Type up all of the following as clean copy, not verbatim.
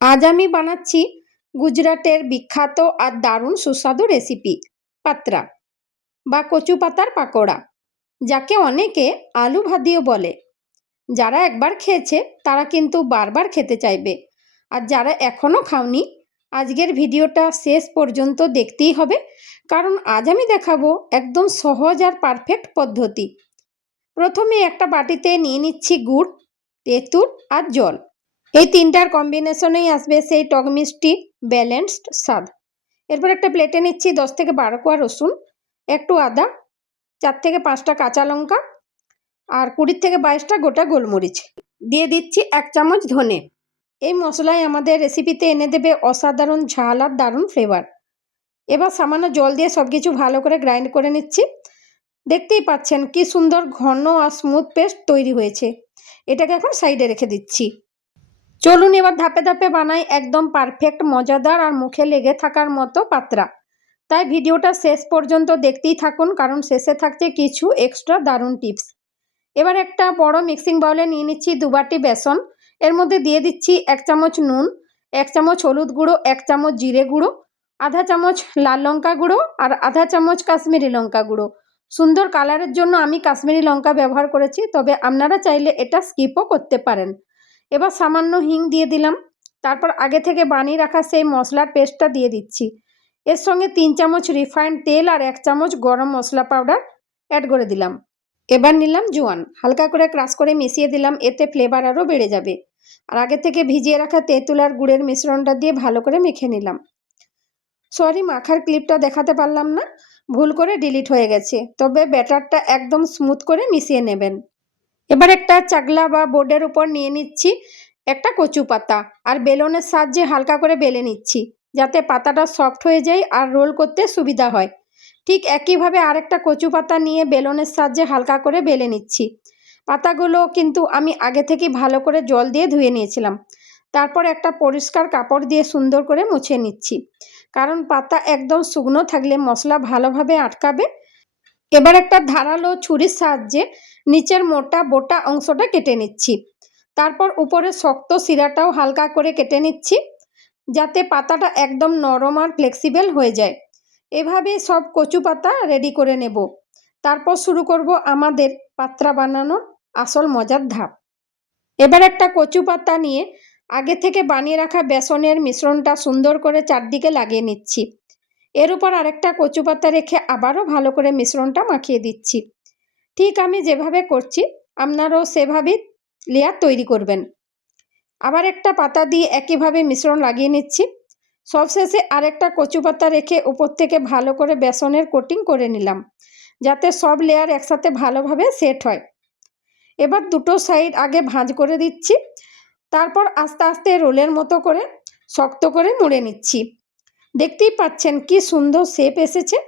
আজ আমি বানাচ্ছি গুজরাটের বিখ্যাত আর দারুণ সুস্বাদু রেসিপি পাত্রা বা কচু পাতার পাকোড়া, যাকে অনেকে আলু ভাদিও বলে। যারা একবার খেয়েছে তারা কিন্তু বারবার খেতে চাইবে, আর যারা এখনও খাওনি আজকের ভিডিওটা শেষ পর্যন্ত দেখতেই হবে, কারণ আজ আমি দেখাবো একদম সহজ আর পারফেক্ট পদ্ধতি। প্রথমে একটা বাটিতে নিয়ে নিচ্ছি গুড়, তেঁতুল আর জল। এই তিনটার কম্বিনেশনেই আসবে সেই টক মিষ্টি ব্যালেন্সড স্বাদ। এরপর একটা প্লেটে নিচ্ছি 10 থেকে 12 কোয়া রসুন, একটু আদা, 4 থেকে 5টা কাঁচা লঙ্কা আর 20 থেকে 22টা গোটা গোলমরিচ। দিয়ে দিচ্ছি 1 চামচ ধনে। এই মশলাই আমাদের রেসিপিতে এনে দেবে অসাধারণ ঝাল আর দারুণ ফ্লেভার। এবার সামান্য জল দিয়ে সব কিছু ভালো করে গ্রাইন্ড করে নিচ্ছি। দেখতেই পাচ্ছেন কি সুন্দর ঘন আর স্মুথ পেস্ট তৈরি হয়েছে। এটাকে এখন সাইডে রেখে দিচ্ছি। চলুন এবার ধাপে ধাপে বানাই একদম পারফেক্ট, মজাদার আর মুখে লেগে থাকার মতো পাত্রা। তাই ভিডিওটা শেষ পর্যন্ত দেখতেই থাকুন, কারণ শেষে থাকছে কিছু এক্সট্রা দারুণ টিপস। এবার একটা বড় মিক্সিং বাউলে নিয়ে নিচ্ছি 2 বাটি বেসন। এর মধ্যে দিয়ে দিচ্ছি 1 চামচ নুন, 1 চামচ হলুদ গুঁড়ো, 1 চামচ জিরে গুঁড়ো, আধা চামচ লাল লঙ্কা গুঁড়ো আর আধা চামচ কাশ্মীরি লঙ্কা গুঁড়ো। সুন্দর কালারের জন্য আমি কাশ্মীরি লঙ্কা ব্যবহার করেছি, তবে আপনারা চাইলে এটা স্কিপও করতে পারেন। এবার সামান্য হিং দিয়ে দিলাম। তারপর আগে থেকে বানিয়ে রাখা সেই মশলার পেস্টটা দিয়ে দিচ্ছি। এর সঙ্গে 3 চামচ রিফাইন্ড তেল আর 1 চামচ গরম মশলা পাউডার অ্যাড করে দিলাম। এবার নিলাম জোয়ান, হালকা করে ক্রাশ করে মিশিয়ে দিলাম, এতে ফ্লেভার আরও বেড়ে যাবে। আর আগে থেকে ভিজিয়ে রাখা তেঁতুল আর গুড়ের মিশ্রণটা দিয়ে ভালো করে মেখে নিলাম। সরি, মাখার ক্লিপটা দেখাতে পারলাম না, ভুল করে ডিলিট হয়ে গেছে। তবে ব্যাটারটা একদম স্মুথ করে মিশিয়ে নেবেন। এবার একটা চাকলা বা বোর্ডের উপর নিয়ে নিচ্ছি একটা কচু পাতা আর বেলনের সাহায্যে হালকা করে বেলে নিচ্ছি, যাতে পাতাটা সফট হয়ে যায় আর রোল করতে সুবিধা হয়। ঠিক একইভাবে আরেকটা কচু পাতা নিয়ে বেলনের সাহায্যে হালকা করে বেলে নিচ্ছি। পাতাগুলো কিন্তু আমি আগে থেকে ভালো করে জল দিয়ে ধুয়ে নিয়েছিলাম। তারপর একটা পরিষ্কার কাপড় দিয়ে সুন্দর করে মুছে নিচ্ছি, কারণ পাতা একদম শুকনো থাকলে মশলা ভালোভাবে আটকাবে। এবার একটা ধারালো ছুরির সাহায্যে নিচের মোটা বোটা অংশটা কেটে নিচ্ছি। তারপর উপরে শক্ত শিরাটাও হালকা করে কেটে নিচ্ছি, যাতে পাতাটা একদম নরম আর ফ্লেক্সিবল হয়ে যায়। এভাবে সব কচু পাতা রেডি করে নেব। তারপর শুরু করব আমাদের পাত্রা বানানোর আসল মজার ধাপ। এবার একটা কচু পাতা নিয়ে আগে থেকে বানিয়ে রাখা বেসনের মিশ্রণটা সুন্দর করে চারদিকে লাগিয়ে নিচ্ছি। এর উপর আরেকটা কচু পাতা রেখে আবারও ভালো করে মিশ্রণটা মাখিয়ে দিচ্ছি। ঠিক আমি যেভাবে করছি আপনারাও সেভাবেই লেয়ার তৈরি করবেন। আবার একটা পাতা দিয়ে একইভাবে মিশ্রণ লাগিয়ে নিচ্ছি। সবশেষে আরেকটা কচু পাতা রেখে উপর থেকে ভালো করে বেসনের কোটিং করে নিলাম, যাতে সব লেয়ার একসাথে ভালোভাবে সেট হয়। এবার দুটো সাইড আগে ভাঁজ করে দিচ্ছি, তারপর আস্তে আস্তে রোলের মতো করে শক্ত করে মুড়ে নিচ্ছি। দেখতেই পাচ্ছেন কি সুন্দর শেপ এসেছে।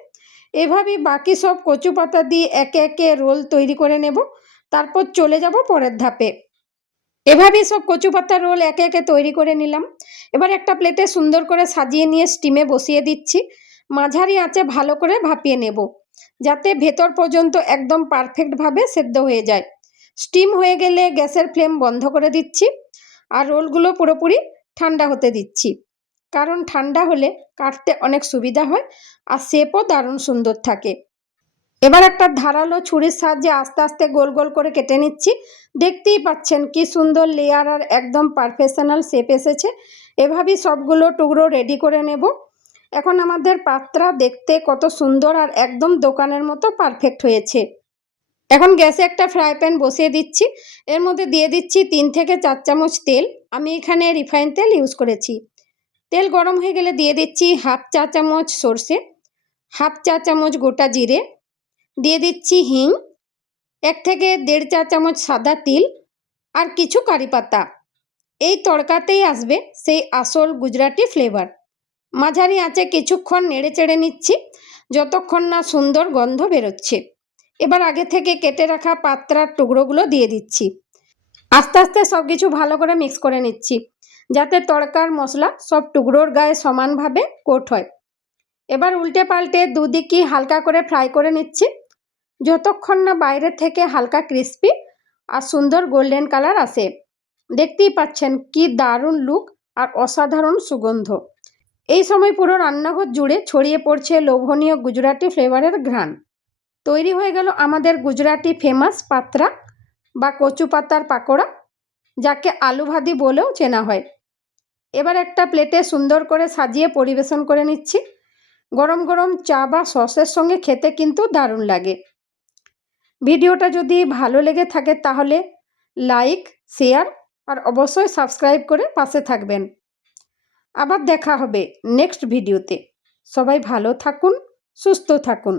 এভাবেই বাকি সব কচু পাতা দিয়ে একে একে রোল তৈরি করে নেব। তারপর চলে যাব পরের ধাপে। এভাবেই সব কচু পাতার রোল একে একে তৈরি করে নিলাম। এবার একটা প্লেটে সুন্দর করে সাজিয়ে নিয়ে স্টিমে বসিয়ে দিচ্ছি। মাঝারি আঁচে ভালো করে ভাপিয়ে নেব, যাতে ভেতর পর্যন্ত একদম পারফেক্টভাবে সেদ্ধ হয়ে যায়। স্টিম হয়ে গেলে গ্যাসের ফ্লেম বন্ধ করে দিচ্ছি আর রোলগুলো পুরোপুরি ঠান্ডা হতে দিচ্ছি, কারণ ঠান্ডা হলে কাটতে অনেক সুবিধা হয় আর শেপও দারুণ সুন্দর থাকে। এবার একটা ধারালো ছুরির সাহায্যে আস্তে আস্তে গোল গোল করে কেটে নিচ্ছি। দেখতেই পাচ্ছেন কি সুন্দর লেয়ার আর একদম পারফেকশনাল শেপ এসেছে। এভাবেই সবগুলো টুকরো রেডি করে নেব। এখন আমাদের পাত্রা দেখতে কত সুন্দর আর একদম দোকানের মতো পারফেক্ট হয়েছে। এখন গ্যাসে একটা ফ্রাই প্যান বসিয়ে দিচ্ছি। এর মধ্যে দিয়ে দিচ্ছি 3 থেকে 4 চামচ তেল। আমি এখানে রিফাইন তেল ইউজ করেছি। তেল গরম হয়ে গেলে দিয়ে দিচ্ছি 1/2 চা চামচ সর্ষে, 1/2 চা চামচ গোটা জিরে, দিয়ে দিচ্ছি হিং, 1 থেকে 1.5 চা চামচ সাদা তিল আর কিছু কারি পাতা। এই তড়কাতেই আসবে সেই আসল গুজরাটি ফ্লেভার। মাঝারি আঁচে কিছুক্ষণ নেড়ে চেড়ে নিচ্ছি, যতক্ষণ না সুন্দর গন্ধ বেরোচ্ছে। এবার আগে থেকে কেটে রাখা পাত্রার টুকরোগুলো দিয়ে দিচ্ছি। আস্তে আস্তে সব কিছু ভালো করে মিক্স করে নিচ্ছি, যাতে তড়কার মশলা সব টুকরোর গায়ে সমানভাবে কোট হয়। এবার উল্টে পাল্টে দুদিকই হালকা করে ফ্রাই করে নিচ্ছি, যতক্ষণ না বাইরে থেকে হালকা ক্রিস্পি আর সুন্দর গোল্ডেন কালার আসে। দেখতেই পাচ্ছেন কি দারুণ লুক আর অসাধারণ সুগন্ধ। এই সময় পুরো রান্নাঘর জুড়ে ছড়িয়ে পড়ছে লোভনীয় গুজরাটি ফ্লেভারের ঘ্রাণ। তৈরি হয়ে গেল আমাদের গুজরাটি ফেমাস পাত্রা বা কচু পাতার পাকোড়া, যাকে আলু ভাদি বলেও চেনা হয়। এবার একটা প্লেটে সুন্দর করে সাজিয়ে পরিবেশন করে নিচ্ছি। গরম গরম চা বা সসের সঙ্গে খেতে কিন্তু দারুণ লাগে। ভিডিওটা যদি ভালো লেগে থাকে তাহলে লাইক, শেয়ার আর অবশ্যই সাবস্ক্রাইব করে পাশে থাকবেন। আবার দেখা হবে নেক্সট ভিডিওতে। সবাই ভালো থাকুন, সুস্থ থাকুন।